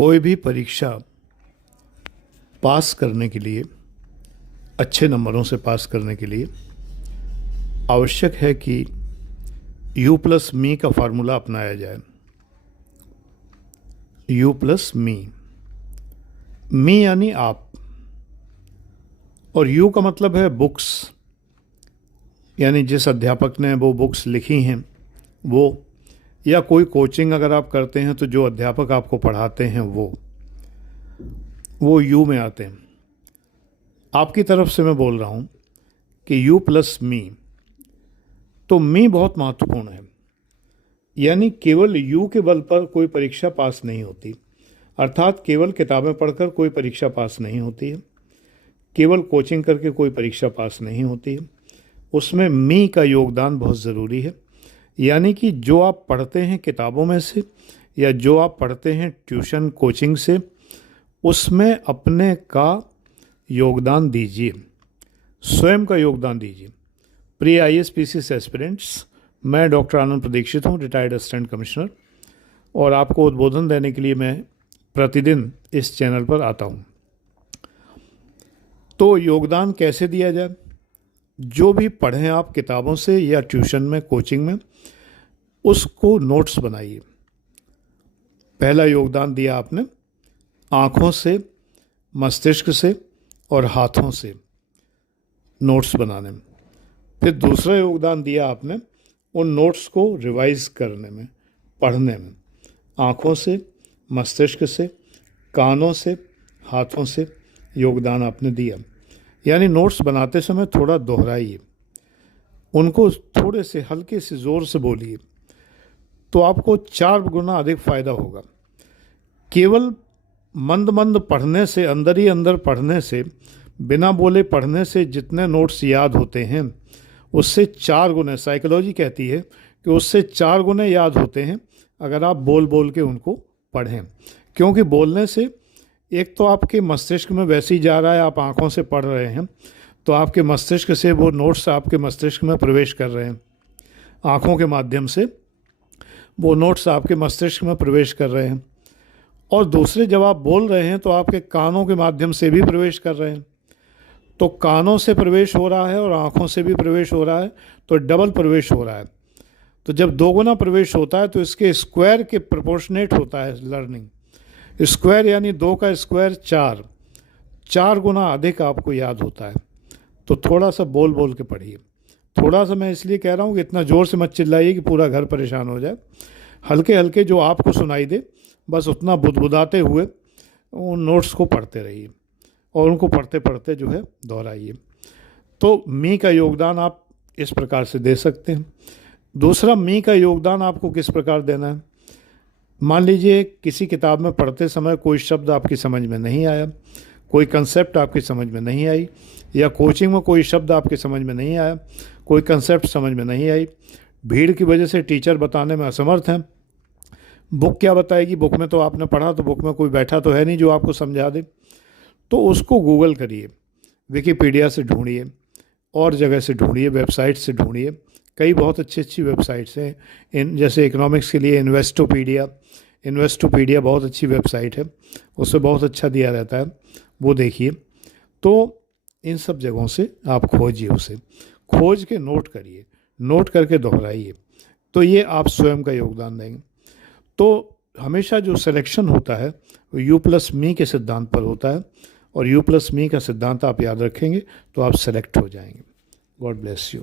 कोई भी परीक्षा पास करने के लिए, अच्छे नंबरों से पास करने के लिए आवश्यक है कि U प्लस मी का फार्मूला अपनाया जाए। U प्लस मी यानी आप, और U का मतलब है बुक्स, यानी जिस अध्यापक ने वो बुक्स लिखी हैं वो, या कोई कोचिंग अगर आप करते हैं तो जो अध्यापक आपको पढ़ाते हैं वो U में आते हैं। आपकी तरफ से मैं बोल रहा हूँ कि U प्लस मी, तो मी बहुत महत्वपूर्ण है। यानी केवल U के बल पर कोई परीक्षा पास नहीं होती, अर्थात केवल किताबें पढ़कर कोई परीक्षा पास नहीं होती है, केवल कोचिंग करके कोई परीक्षा पास नहीं होती है। उसमें मी का योगदान बहुत ज़रूरी है। यानी कि जो आप पढ़ते हैं किताबों में से या जो आप पढ़ते हैं ट्यूशन कोचिंग से, उसमें अपने का योगदान दीजिए, स्वयं का योगदान दीजिए। प्रिय IAS-PCS एस्पिरेंट्स, मैं डॉक्टर आनंद प्रदीक्षित हूँ, रिटायर्ड असिस्टेंट कमिश्नर, और आपको उद्बोधन देने के लिए मैं प्रतिदिन इस चैनल पर आता हूँ। तो योगदान कैसे दिया जाए? जो भी पढ़ें आप किताबों से या ट्यूशन में, कोचिंग में, उसको नोट्स बनाइए। पहला योगदान दिया आपने आँखों से, मस्तिष्क से और हाथों से नोट्स बनाने में। फिर दूसरा योगदान दिया आपने उन नोट्स को रिवाइज करने में, पढ़ने में। आँखों से, मस्तिष्क से, कानों से, हाथों से योगदान आपने दिया। यानी नोट्स बनाते समय थोड़ा दोहराइए, उनको थोड़े से हल्के से ज़ोर से बोलिए, तो आपको 4 गुना अधिक फ़ायदा होगा। केवल मंद मंद पढ़ने से, अंदर ही अंदर पढ़ने से, बिना बोले पढ़ने से जितने नोट्स याद होते हैं उससे 4 गुने, साइकोलॉजी कहती है कि उससे 4 गुने याद होते हैं अगर आप बोल बोल के उनको पढ़ें। क्योंकि बोलने से एक तो आपके मस्तिष्क में वैसे ही जा रहा है, आप आँखों से पढ़ रहे हैं तो आपके मस्तिष्क से वो नोट्स आपके मस्तिष्क में प्रवेश कर रहे हैं, आँखों के माध्यम से वो नोट्स आपके मस्तिष्क में प्रवेश कर रहे हैं। और दूसरे, जब आप बोल रहे हैं तो आपके कानों के माध्यम से भी प्रवेश कर रहे हैं। तो कानों से प्रवेश हो रहा है और आँखों से भी प्रवेश हो रहा है, तो डबल प्रवेश हो रहा है। तो जब 2 गुना प्रवेश होता है तो इसके स्क्वायर के प्रोपोर्शनेट होता है लर्निंग। स्क्वायर यानी 2 का स्क्वायर 4 गुना अधिक आपको याद होता है। तो थोड़ा सा बोल बोल के पढ़िए। थोड़ा सा मैं इसलिए कह रहा हूँ कि इतना ज़ोर से मत चिल्लाइए कि पूरा घर परेशान हो जाए। हल्के हल्के जो आपको सुनाई दे, बस उतना बुदबुदाते हुए उन नोट्स को पढ़ते रहिए और उनको पढ़ते पढ़ते जो है दोहराइए। तो मी का योगदान आप इस प्रकार से दे सकते हैं। दूसरा, मी का योगदान आपको किस प्रकार देना है? मान लीजिए किसी किताब में पढ़ते समय कोई शब्द आपकी समझ में नहीं आया, कोई कंसेप्ट आपकी समझ में नहीं आई, या कोचिंग में कोई शब्द आपकी समझ में नहीं आया, कोई कंसेप्ट समझ में नहीं आई, भीड़ की वजह से टीचर बताने में असमर्थ हैं। बुक क्या बताएगी? बुक में तो आपने पढ़ा, तो बुक में कोई बैठा तो है नहीं जो आपको समझा दे। तो उसको गूगल करिए, विकिपीडिया से ढूंढिए, और जगह से ढूंढिए, वेबसाइट से ढूंढिए। कई बहुत अच्छी अच्छी वेबसाइट्स हैं, जैसे इकोनॉमिक्स के लिए इन्वेस्टोपीडिया बहुत अच्छी वेबसाइट है, उससे बहुत अच्छा दिया रहता है, वो देखिए। तो इन सब जगहों से आप खोजिए, उसे खोज के नोट करिए, नोट करके दोहराइए, तो ये आप स्वयं का योगदान देंगे। तो हमेशा जो सिलेक्शन होता है वो U प्लस मी के सिद्धांत पर होता है, और U प्लस मी का सिद्धांत आप याद रखेंगे तो आप सेलेक्ट हो जाएंगे। God bless you.